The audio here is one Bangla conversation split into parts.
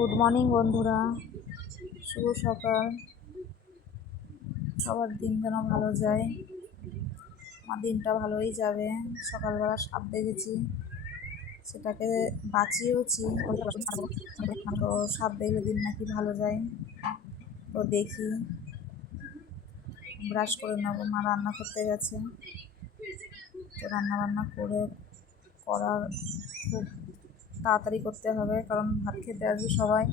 গুড মর্নিং বন্ধুরা, শুভ সকাল। সবার দিন যেন ভালো যায়, আমার দিনটা ভালোই যাবে। সকালবেলা সাপ দেখেছি, সেটাকে বাঁচিয়েওছি। তো সাপ দেখলে দিন নাকি ভালো যায়। তো দেখি, ব্রাশ করে নেবো। মা রান্না করতে গেছে, তো রান্না করার খুব তাড়াতাড়ি করতে হবে, কারণ ভাত খেতে আসবে সবাই।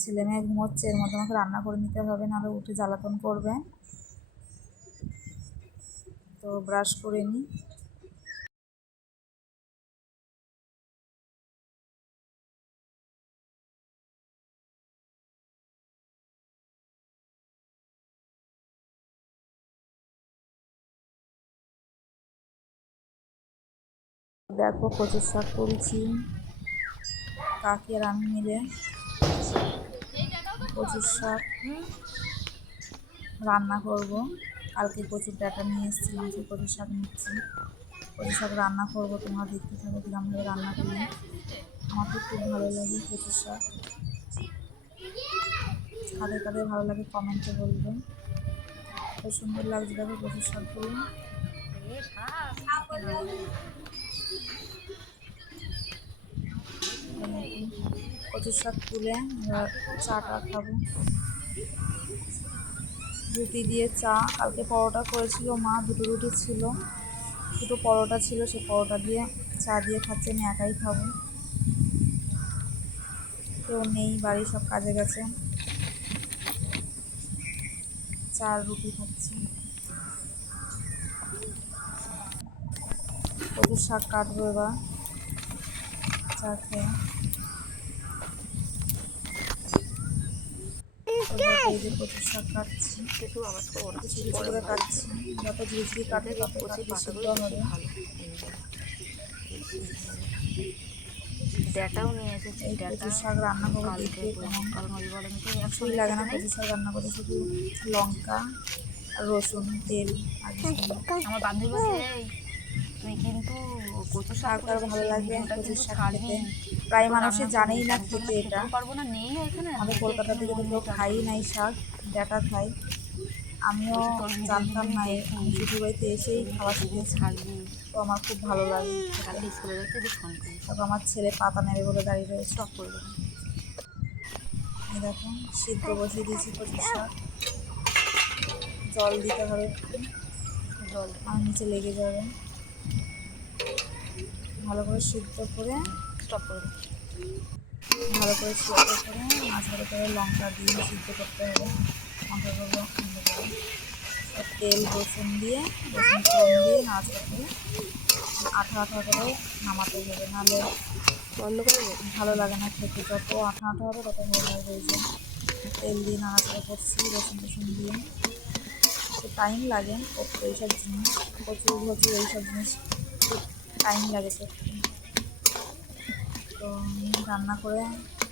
ছেলে মেয়ে ঘুমোচ্ছে, এর মধ্যে আমাকে রান্না করে নিতে হবে, নাহলে উঠে জ্বালাতন করবে। তো ব্রাশ করে নিই। দেখো, কচুর শাক তুলছি, কাকি আর আমি মিলে। কচুর শাক রান্না করব। কালকে কচুর ডাঁটা নিয়ে এসেছিলাম, সেই কচুর শাক নিচ্ছি। কচুর শাক রান্না করবো, তোমরা দেখতে থাকো কিরমভাবে রান্না করি। আমার তো খুব ভালো লাগে কচুর শাক। কাদের কাদের ভালো লাগে কমেন্টে বলবে। খুব সুন্দর লাগছে দেখো কচুর শাকগুলো। কচুর শাক তুলে এবার চাটা খাবো, রুটি দিয়ে চা। কালকে পরোটা করেছিল মা, দুটো রুটি ছিল, দুটো পরোটা ছিল, সেই পরোটা দিয়ে চা দিয়ে খাচ্ছি। আমি একাই খাবো, কেউ নেই, বাড়ি সব কাজে গেছে। চা রুটি খাচ্ছি। কচুর শাক কাটবো এবার চা খেয়ে। এই যে কচুর শাক কাটছি, কিছু করে কাটছি। যত ঝিঝি কাটে তত কাটতে সিদ্ধ হবে। ডাটাও নিয়ে এসেছি। এই কচুর শাক রান্না করবো, দেখবে কেমন। কিছুই লাগে না কচুর শাক রান্না করতে, শুধু লঙ্কা আর রসুন, তেল আর কিছু না। আমার বান্ধবী বলছে, তুই কিন্তু কচু শাক কার ভালো লাগবে কচুর শাক খেতে। প্রায় মানুষই জানেই না খেতে এটা। পারবো না, নেই এখানে। আমাদের কলকাতা থেকে তো কেউ খাই নাই শাক, ডাঁটা খাই। আমিও জানতাম না, আমি শ্বশুর বাড়িতে এসেই খাওয়া শিখেছি। তো আমার খুব ভালো লাগে। তবে আমার ছেলে পাতা নেবে বলে দাঁড়িয়ে রয়েছে। সব করে দেবো। এই দেখো, সিদ্ধ বসিয়ে দিয়েছি কচুর শাক। জল দিতে হবে একটু, জল আর নিচে লেগে যাবে। ভালো করে সিদ্ধ করে স্টপ করে দেবো। ভালো করে সিদ্ধ করে মাঝখানে করে লঙ্কা দিয়ে সিদ্ধ করতে হবে। লঙ্কাগুলো তেল রসুন দিয়ে, রসুন ফোড়ন দিয়ে নাড়াচাড়া করে আঠা আঠা করে নামাতে হবে, নাহলে বন্ধ করে দেবো। ভালো লাগে না খেতে। যত আঠা আঠা হবে তত ভালো লাগবে। এই যে তেল দিয়ে নাড়াচাড়া করছি, রসুন দিয়ে। একটু টাইম লাগে করতে এইসব জিনিস, প্রচুর এইসব জিনিস খুব টাইম লাগে করতে। তো রান্না করে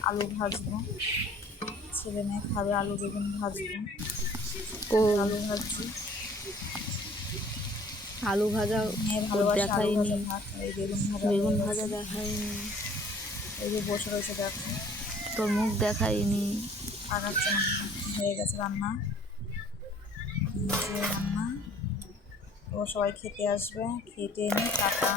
আলু ভাজবো, ছেলে মেয়ে খাবে, আলু বেগুন ভাজবো। আলু ভাজছি। আলু ভাজা মেয়ে ভালোবাসে আলু দেখাইনি, ভাজা ভাত। এই বেগুন ভাজা দেখাইনি। এই যে বসে রয়েছে দেখো, তোর মুখ দেখাইনি। পাকাচ্ছে না, হয়ে গেছে রান্না। রান্না তো সবাই খেতে আসবে, খেতে নিই, টাটা।